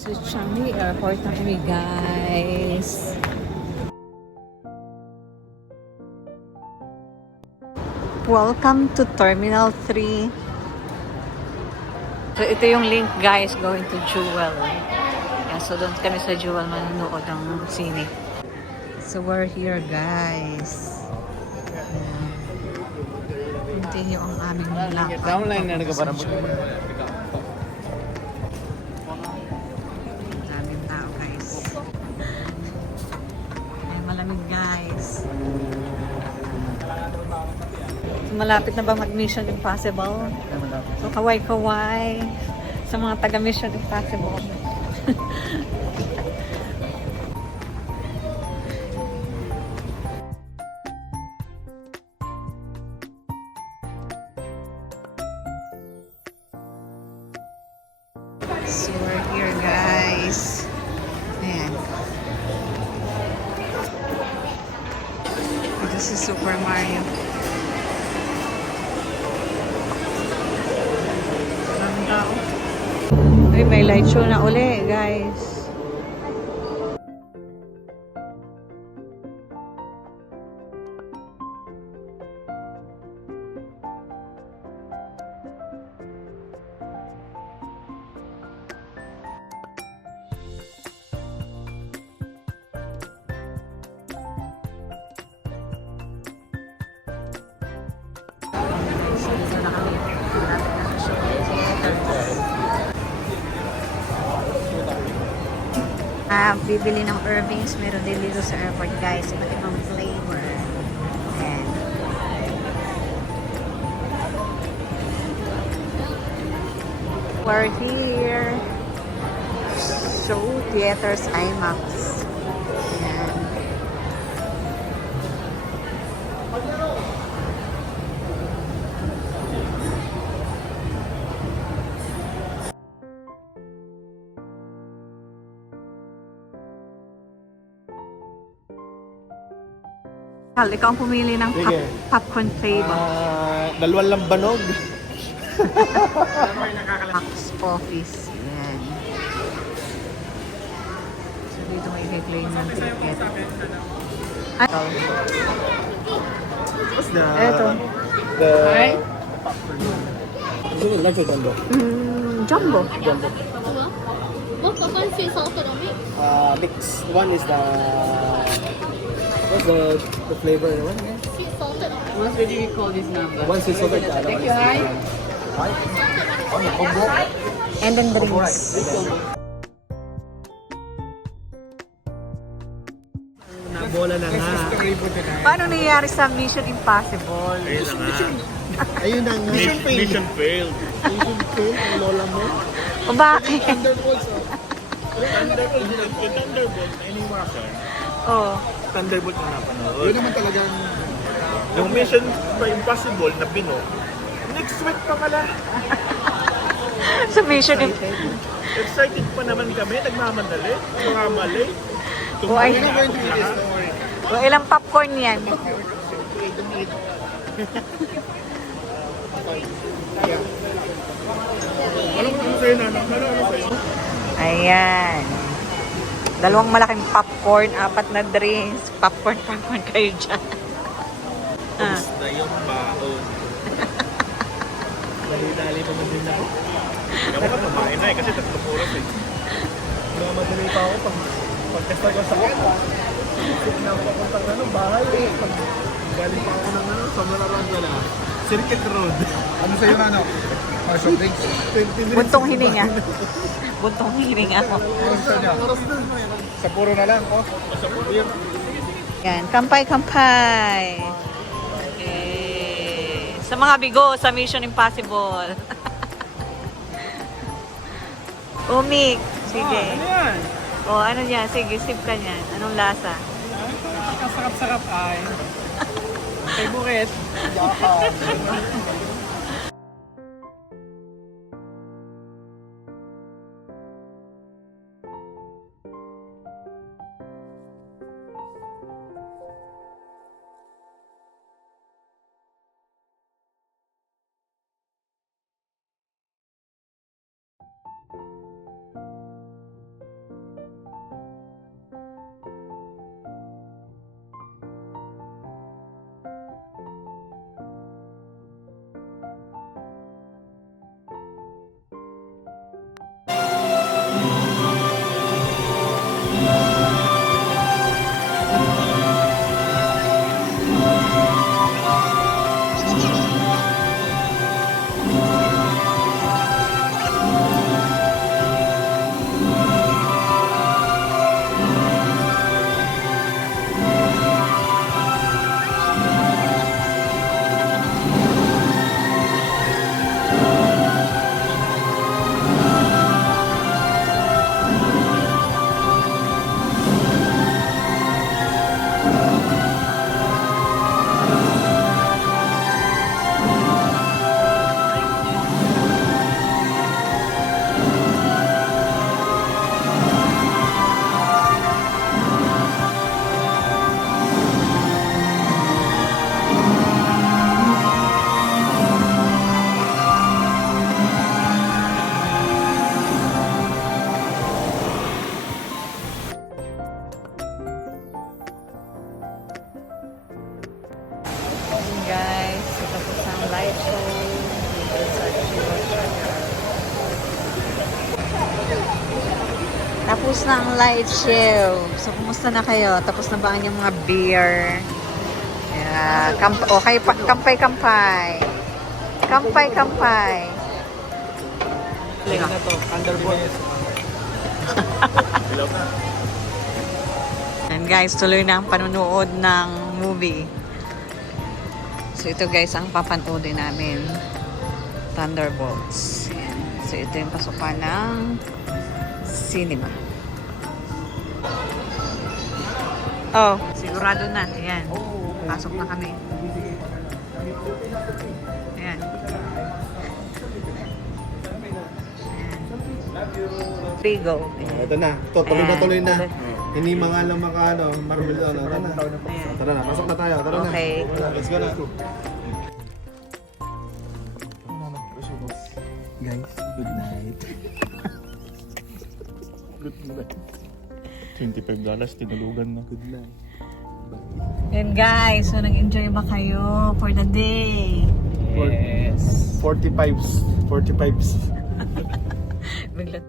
So, Changi Airport na kami, guys. Welcome to Terminal 3. So, ito yung link, guys, going to Jewel. Yeah, so, doon kami sa Jewel manonood ng sine. So, we're here, guys. Continue ang aming lakad. Downline na nagkaparang daming tao, guys. Ay, malamig, guys. Malapit na ba mag-Mission Impossible? So, kaway-kaway sa mga taga-Mission Impossible. So, we're here, guys. Ayan. Ito si Super Mario. Ay, may light show na uli, guys. So, dito na kami. Malapit na sa show. Bibili ng Irving's. Meron din dito sa airport, guys. Iba't ibang flavor. Ayan. We're here. Show Theaters IMAX. Ayan. Ikaw ang pumili ng popcorn flavor. Dalawang lambanog. Max Office. Yan. So, dito may i-claim ng ticket. What's the... Eto. Alright. Gusto mo lang sa jumbo? Jumbo. Jumbo. What popcorn sweet salted on it? Mix. One is the... What's the flavor? One again? Sweet salted on it. What do you call this number? One is over. Thank you, hi. Combo. And then drinks. Bola na nga. Paano nangyayari sa Mission Impossible? Ayun na nga. Ayun na nga. Mission failed. Mission failed. Mission failed. Ang lola mo. O bakit? Thunderbolts. Thunderbolt. Anywater. Oh. Thunderbolt na napanood. Yun naman talagang Yung Mission Impossible na bino, next week pa pala. Sa Mission Impossible. Excited pa naman kami, nagmamadali, nagmamadali. O ay, o ilang popcorn yan? Alam ko sa'yo na, ano sa'yo? Ayan. Dalawang malaking popcorn, 4 na drinks. Popcorn kayo dyan. Basta yung baon. Dali-dali pa man din ako. Kaya mo kumain na eh, kasi 3 oras eh. Nagmamadali pa ako pag-testa ko sa kanya. Hindi na ako papuntang bahay eh. Galing pa ako ng sa Mararanga na. Circuit Road. ano sa'yo na ano? Soft drinks. 20 minutes. Buntong hininga. Buntong hininga ako. Oras na niya. Oras na. Sa puro na lang, oh. Sa puro yan. Yan, kampay-kampay. Okay. Sa mga bigo, sa Mission Impossible. Umik. Sige. Ano yan? O, ano yan? Sige, sip ka niyan. Anong lasa? Ang sarap-sarap ay. Favorite. Tapos na ang light show. So, kumusta na kayo? Tapos na ba ang inyong mga beer? Yeah. Kampay-kampay. Kampay-kampay. Play na to. Underboard. And guys, tuloy na ang panunood ng movie. So ito guys ang papanoodin namin. Thunderbolts. Ayan. So ito yung pasukan ng cinema. Oh, sigurado na. Ayan. Pasok na kami. Ayan. Bigo. Ito na. Ito, tuloy na. Hindi mga lang ano, marble ano. Tara na, pasok na tayo. Tara na. Okay. Let's go na. Guys, good night. Good night. $25 tinulugan na. Good night. And guys, so nag-enjoy ba kayo for the day? Yes. 45s. Bigla